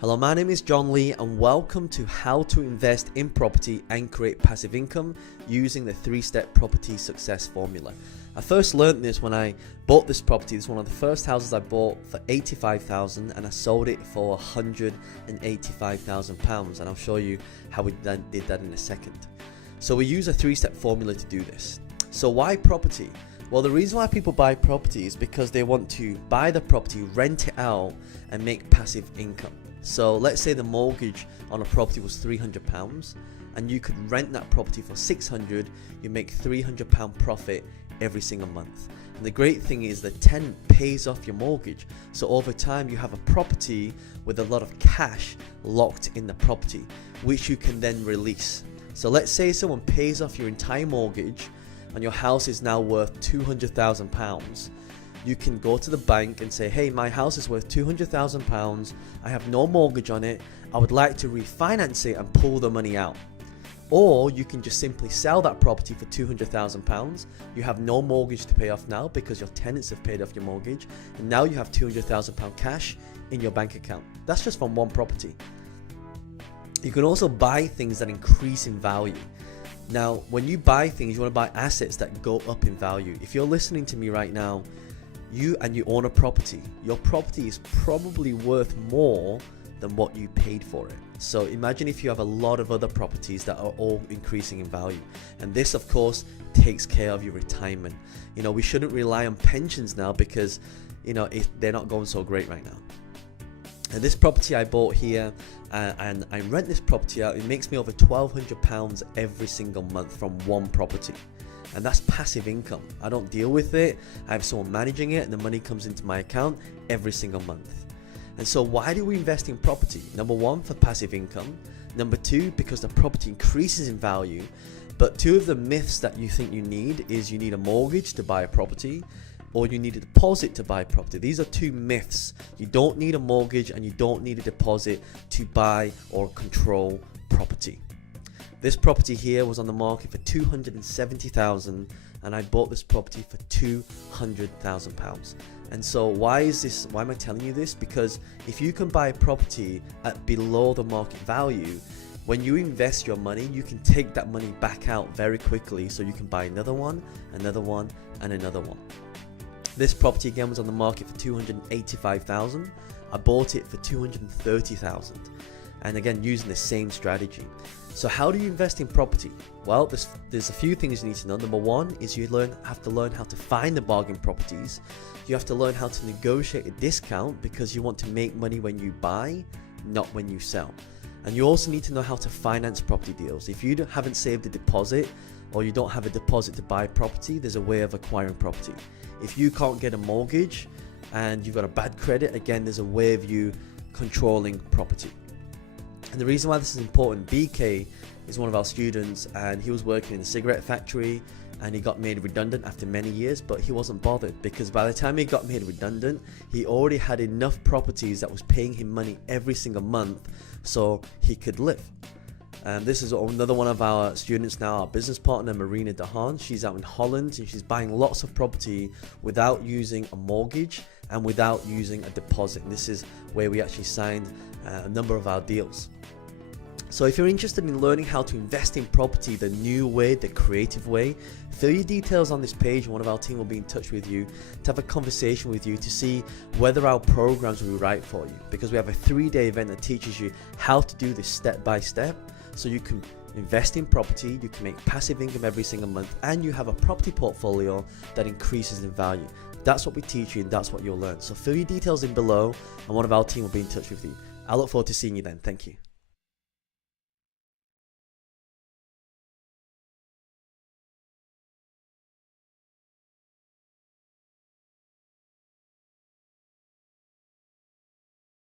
Hello, my name is John Lee and welcome to how to invest in property and create passive income using the 3-step property success formula. I first learned this when I bought this property. This is one of the first houses I bought for $85,000 and I sold it for £185,000, and I'll show you how we did that in a second. So we use a 3-step formula to do this. So why property? Well, the reason why people buy property is because they want to buy the property, rent it out and make passive income. So let's say the mortgage on a property was £300 and you could rent that property for £600, you make £300 profit every single month. And the great thing is the tenant pays off your mortgage. So over time you have a property with a lot of cash locked in the property, which you can then release. So let's say someone pays off your entire mortgage and your house is now worth £200,000. You can go to the bank and say, hey, my house is worth £200,000. I have no mortgage on it. I would like to refinance it and pull the money out. Or you can just simply sell that property for £200,000. You have no mortgage to pay off now because your tenants have paid off your mortgage. And now you have £200,000 cash in your bank account. That's just from one property. You can also buy things that increase in value. Now, when you buy things, you want to buy assets that go up in value. If you're listening to me right now, you own a property, your property is probably worth more than what you paid for it. So imagine if you have a lot of other properties that are all increasing in value. And this, of course, takes care of your retirement. We shouldn't rely on pensions now because, they're not going so great right now. And this property I bought here, and I rent this property out, it makes me over £1,200 every single month from one property. And that's passive income. I don't deal with it. I have someone managing it and the money comes into my account every single month. And so why do we invest in property? Number one, for passive income. Number two, because the property increases in value. But two of the myths that you think you need is you need a mortgage to buy a property, or you need a deposit to buy a property. These are two myths. You don't need a mortgage and you don't need a deposit to buy or control property. This property here was on the market for $270,000 and I bought this property for £200,000. And so why am I telling you this? Because if you can buy a property at below the market value, when you invest your money, you can take that money back out very quickly so you can buy another one, another one, and another one. This property again was on the market for $285,000. I bought it for $230,000. And again, using the same strategy. So how do you invest in property? Well, there's a few things you need to know. Number one is you have to learn how to find the bargain properties. You have to learn how to negotiate a discount because you want to make money when you buy, not when you sell. And you also need to know how to finance property deals. If you haven't saved a deposit or you don't have a deposit to buy property, there's a way of acquiring property. If you can't get a mortgage and you've got a bad credit, again, there's a way of you controlling property. And the reason why this is important, BK is one of our students and he was working in a cigarette factory and he got made redundant after many years, but he wasn't bothered because by the time he got made redundant, he already had enough properties that was paying him money every single month so he could live. And this is another one of our students now, our business partner, Marina Dahan. She's out in Holland and she's buying lots of property without using a mortgage and without using a deposit. And this is where we actually signed a number of our deals. So if you're interested in learning how to invest in property the new way, the creative way, fill your details on this page and one of our team will be in touch with you to have a conversation with you to see whether our programs will be right for you. Because we have a 3-day event that teaches you how to do this step by step so you can invest in property, you can make passive income every single month, and you have a property portfolio that increases in value. That's what we teach you and that's what you'll learn. So fill your details in below and one of our team will be in touch with you. I look forward to seeing you then. Thank you.